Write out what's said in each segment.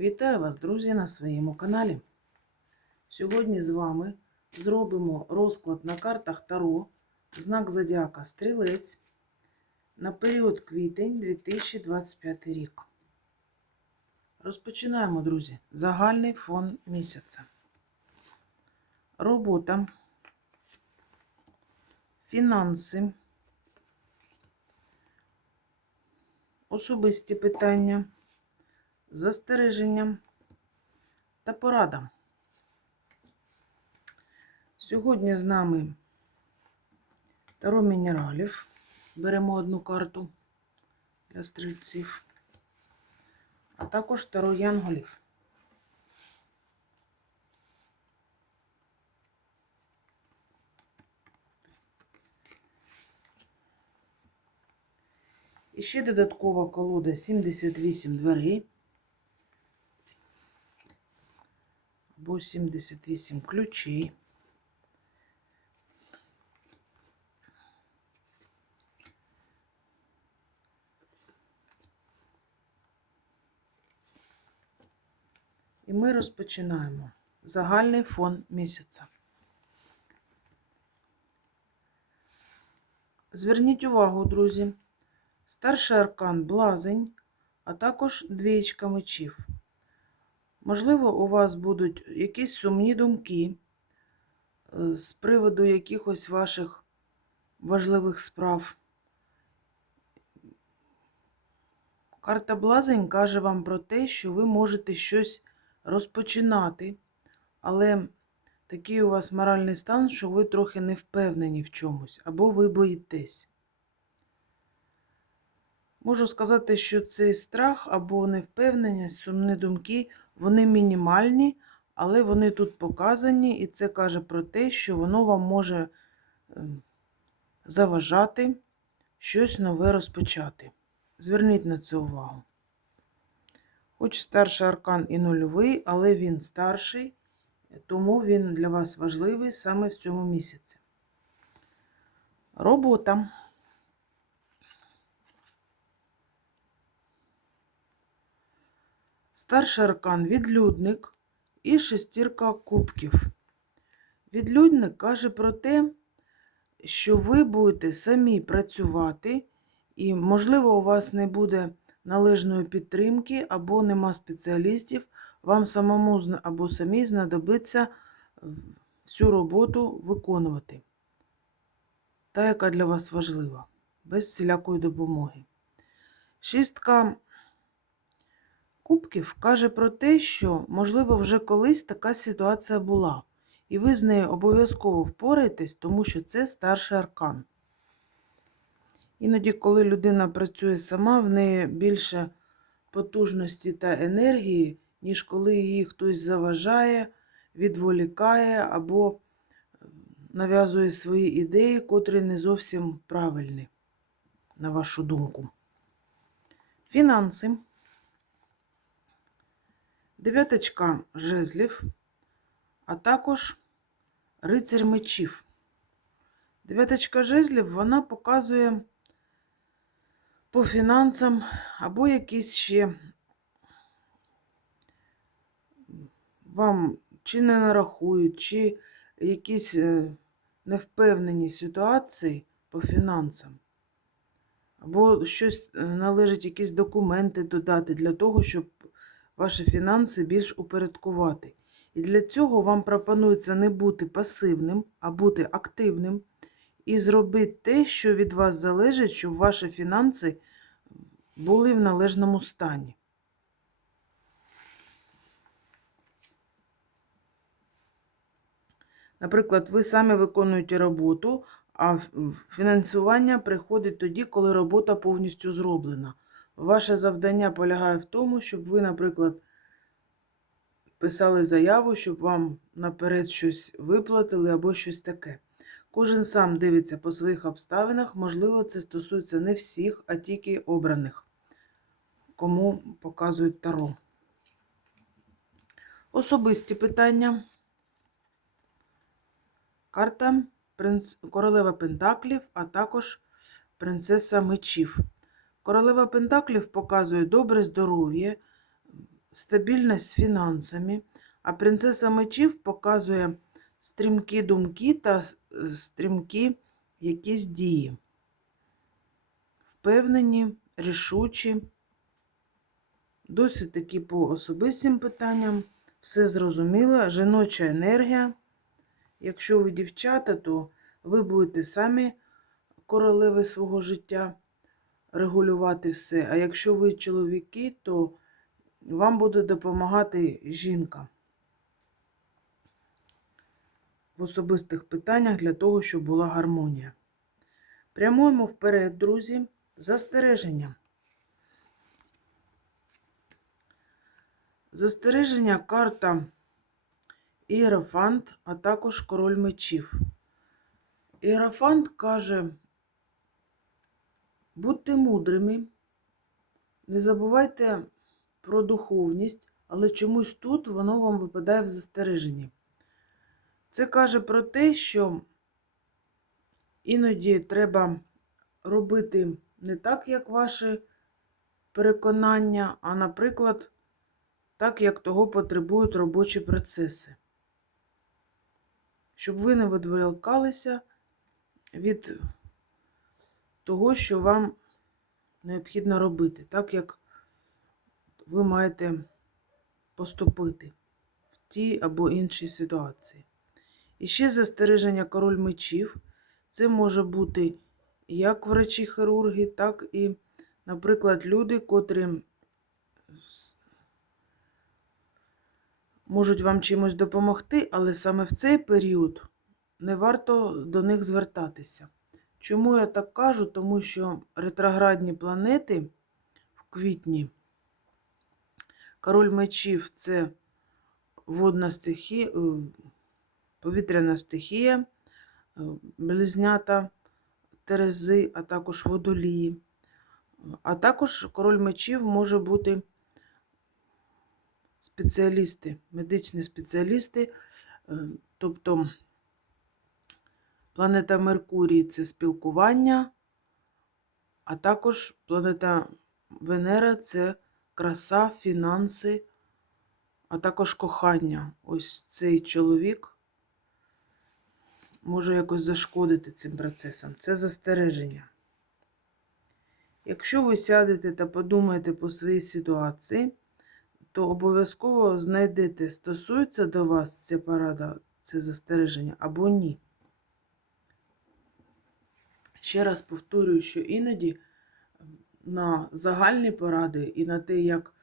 Вітаю вас, друзі, на своєму каналі. Сьогодні з вами зробимо розклад на картах Таро, знак Зодіака Стрілець на період квітень 2025 рік. Розпочинаємо, друзі, загальний фон місяця. Робота, фінанси, особисті питання застереженням та порада. Сьогодні з нами таро мінералів. Беремо одну карту для стрільців, а також таро янголів. І ще додаткова колода 78 дверей. Або 78 ключей. І ми розпочинаємо загальний фон місяця. Зверніть увагу, друзі, старший аркан блазень, а також двієчка мечів. Можливо, у вас будуть якісь сумні думки е, з приводу якихось ваших важливих справ. Карта Блазень каже вам про те, що ви можете щось розпочинати, але такий у вас моральний стан, що ви трохи не впевнені в чомусь, або ви боїтесь. Можу сказати, що цей страх або невпевненість, сумні думки вони мінімальні, але вони тут показані, і це каже про те, що воно вам може ем, заважати щось нове розпочати. Зверніть на це увагу. Хоч старший аркан і нульовий, але він старший, тому він для вас важливий саме в цьому місяці. Робота. Старший аркан відлюдник і шестірка кубків. Відлюдник каже про те, що ви будете самі працювати, і, можливо, у вас не буде належної підтримки, або нема спеціалістів, вам самому або самі знадобиться всю роботу виконувати. Та, яка для вас важлива, без всілякої допомоги. Шістка Кубків каже про те, що, можливо, вже колись така ситуація була, і ви з нею обов'язково впораєтесь, тому що це старший аркан. Іноді, коли людина працює сама, в неї більше потужності та енергії, ніж коли її хтось заважає, відволікає або нав'язує свої ідеї, котрі не зовсім правильні, на вашу думку. Фінанси. Дев'яточка жезлів, а також рицарь мечів. Дев'яточка жезлів вона показує по фінансам або якісь ще вам чи не нарахують, чи якісь е, невпевнені ситуації по фінансам. Або щось е, належить якісь документи додати для того, щоб ваші фінанси більш упорядкувати. І для цього вам пропонується не бути пасивним, а бути активним і зробити те, що від вас залежить, щоб ваші фінанси були в належному стані. Наприклад, ви самі виконуєте роботу, а фінансування приходить тоді, коли робота повністю зроблена. Ваше завдання полягає в тому, щоб ви, наприклад, писали заяву, щоб вам наперед щось виплатили або щось таке. Кожен сам дивиться по своїх обставинах, можливо, це стосується не всіх, а тільки обраних, кому показують таро. Особисті питання. Карта. Королева Пентаклів, а також принцеса мечів. Королева Пентаклів показує добре здоров'я, стабільність з фінансами, а принцеса мечів показує стрімкі думки та е, стрімкі якісь дії. Впевнені, рішучі, досить таки по особистим питанням. Все зрозуміло, жіноча енергія. Якщо ви дівчата, то ви будете самі королеви свого життя регулювати все. А якщо ви чоловіки, то вам буде допомагати жінка в особистих питаннях для того, щоб була гармонія. Прямуємо вперед, друзі, застереження. Застереження карта Іерофант, а також король мечів. Іерофант каже, будьте мудрими, не забувайте про духовність, але чомусь тут воно вам випадає в застереженні. Це каже про те, що іноді треба робити не так, як ваші переконання, а, наприклад, так, як того потребують робочі процеси. Щоб ви не відволікалися від того, що вам необхідно робити, так як ви маєте поступити в тій або іншій ситуації. І ще застереження король мечів. Це може бути як врачі-хірурги, так і, наприклад, люди, котрі можуть вам чимось допомогти, але саме в цей період не варто до них звертатися. Чому я так кажу? Тому що ретроградні планети в квітні, король мечів це водна стихія, е, повітряна стихія, е, близнята Терези, а також водолії. А також король мечів може бути спеціалісти, медичні спеціалісти, е, тобто планета Меркурій це спілкування, а також планета Венера це краса, фінанси, а також кохання. Ось цей чоловік може якось зашкодити цим процесам. Це застереження. Якщо ви сядете та подумаєте по своїй ситуації, то обов'язково знайдете, стосується до вас ця порада, це застереження або ні. Ще раз повторюю, що іноді на загальні поради і на те, як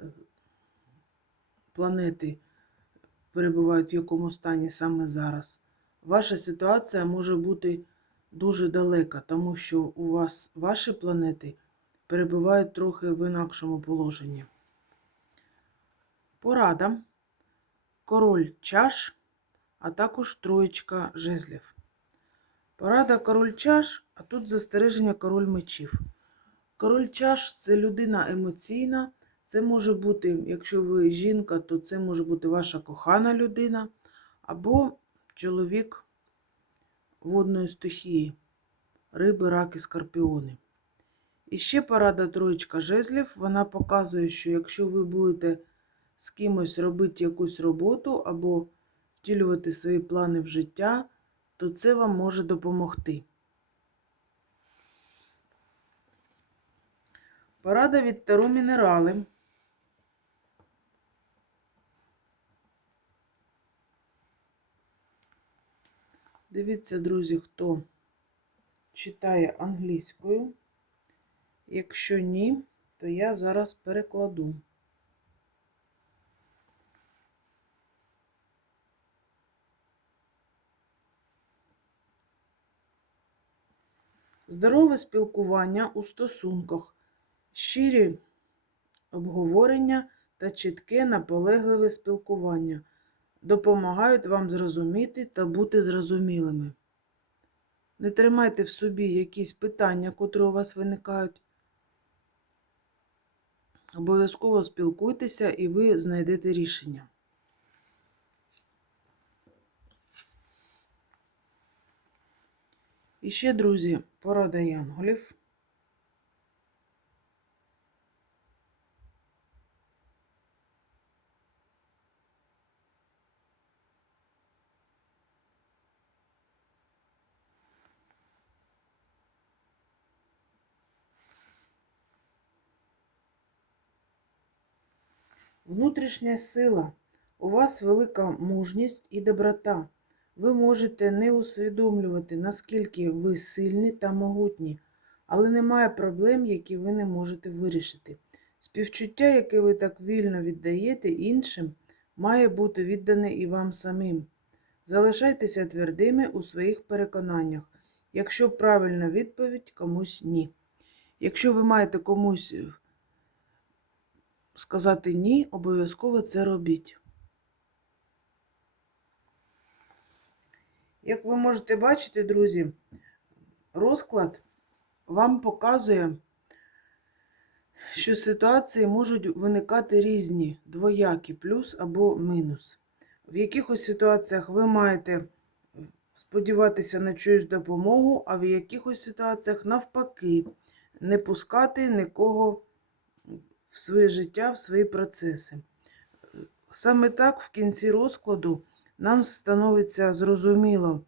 е, планети перебувають в якому стані саме зараз, ваша ситуація може бути дуже далека, тому що у вас ваші планети перебувають трохи в інакшому положенні. Порада, король чаш, а також троєчка жезлів. Порада король чаш, а тут застереження король мечів. Король чаш це людина емоційна. Це може бути, якщо ви жінка, то це може бути ваша кохана людина або чоловік водної стихії, риби, раки, скорпіони. І ще порада троєчка жезлів. Вона показує, що якщо ви будете з кимось робити якусь роботу або втілювати свої плани в життя, то це вам може допомогти. Порада від Таро Мінерали. Дивіться, друзі, хто читає англійською. Якщо ні, то я зараз перекладу. Здорове спілкування у стосунках, щирі обговорення та чітке наполегливе спілкування допомагають вам зрозуміти та бути зрозумілими. Не тримайте в собі якісь питання, котрі у вас виникають. Обов'язково спілкуйтеся і ви знайдете рішення. І ще, друзі, порада янголів. Внутрішня сила, у вас велика мужність і доброта. Ви можете не усвідомлювати, наскільки ви сильні та могутні, але немає проблем, які ви не можете вирішити. Співчуття, яке ви так вільно віддаєте іншим, має бути віддане і вам самим. Залишайтеся твердими у своїх переконаннях, якщо правильна відповідь комусь ні. Якщо ви маєте комусь е, сказати ні, обов'язково це робіть. Як ви можете бачити, друзі, розклад вам показує, що ситуації можуть виникати різні, двоякі, плюс або мінус. В якихось ситуаціях ви маєте сподіватися на чиюсь допомогу, а в якихось ситуаціях навпаки не пускати нікого в своє життя, в свої процеси. Саме так в кінці розкладу нам становиться зрозуміло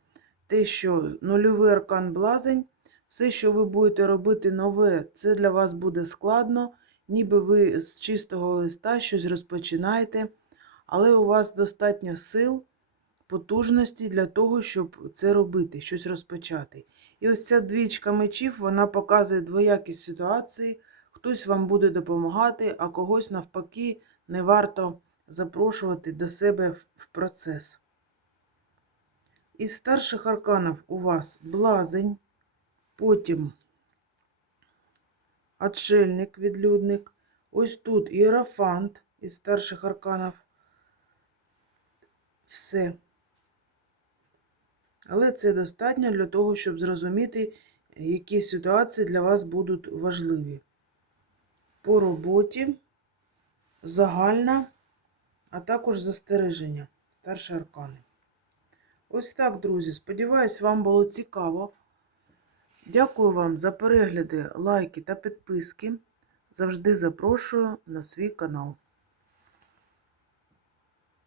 те, що нульовий аркан блазень, все, що ви будете робити нове, це для вас буде складно, ніби ви з чистого листа щось розпочинаєте, але у вас достатньо сил, потужності для того, щоб це робити, щось розпочати. І ось ця двічка мечів, вона показує двоякі ситуації. Хтось вам буде допомагати, а когось навпаки не варто запрошувати до себе в процес. Із старших арканів у вас блазень, потім отшельник, відлюдник, ось тут іерофант із старших арканів. Все. Але це достатньо для того, щоб зрозуміти, які ситуації для вас будуть важливі. По роботі, загальна, а також застереження, старші аркани. Ось так, друзі. Сподіваюсь, вам було цікаво. Дякую вам за перегляди, лайки та підписки. Завжди запрошую на свій канал.